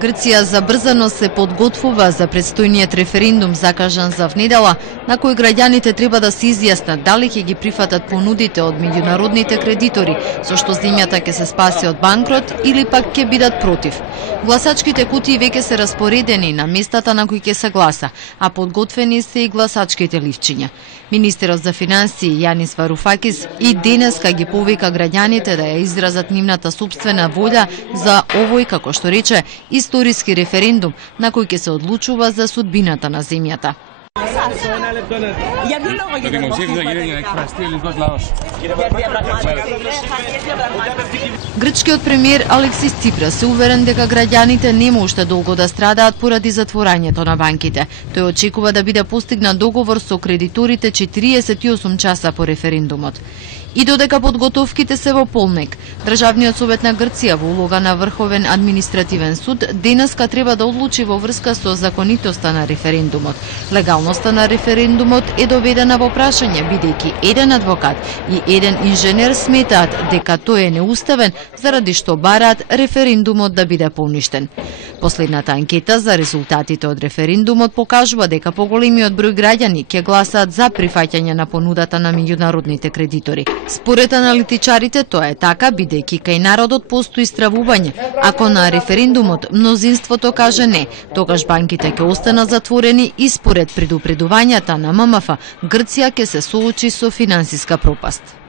Грција забрзано се подготвува за предстојниот референдум закажан за внедела, на кој граѓаните треба да се изјаснат дали ќе ги прифатат понудите од меѓународните кредитори, со што земјата ќе се спаси од банкрот или пак ќе бидат против. Гласачките кутии веќе се распоредени на местата на кои ќе се гласа, а подготвени се и гласачките ливчиња. Министерот за финансии Јанис Варуфакис и денеска ги повика граѓаните да ја изразат нивната сопствена волја за овој, како што рече, историски референдум на кој ќе се одлучува за судбината на земјата. Грчкиот премиер Алексис Ципрас се уверен дека граѓаните нема уште долго да страдаат поради затворањето на банките. Тој очекува да биде постигнат договор со кредиторите 48 часа по референдумот. И додека подготовките се во полнек, Државниот совет на Грција во улога на Врховен административен суд денеска треба да одлучи во врска со законитоста на референдумот. Легалноста на референдумот е доведена во прашање, бидејќи еден адвокат и еден инженер сметаат дека тој е неуставен, заради што бараат референдумот да биде поништен. Последната анкета за резултатите од референдумот покажува дека поголемиот број граѓани ќе гласаат за прифаќање на понудата на меѓународните кредитори. Според аналитичарите тоа е така, бидејќи кај народот постои стравување. Ако на референдумот мнозинството каже не, тогаш банките ќе останат затворени и според предупредувањата на ММФ, Грција ќе се соочи со финансиска пропаст.